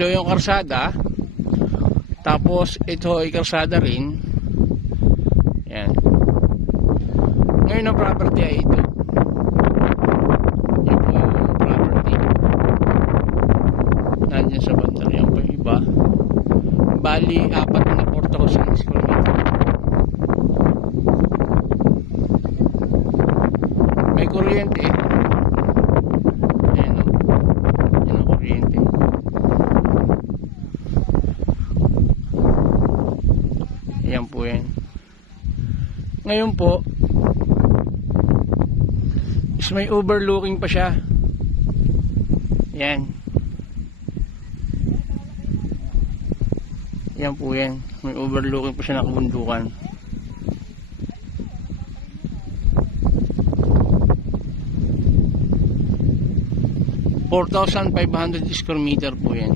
Ito yung karsada. Tapos ito ay karsada rin. Yan. Ngayon ang property ay ito. Yan po yung property. Nandiyan sa banda. Yan po yung iba. Bali, 4,000 square meter. May kuryente. Ayan o. Yan ang kuryente. Ayan po yan. Ngayon po, is may overlooking pa siya. Yan. Yan po yan. May overlooking pa siya na kabundukan. $4,500 square meter po yan.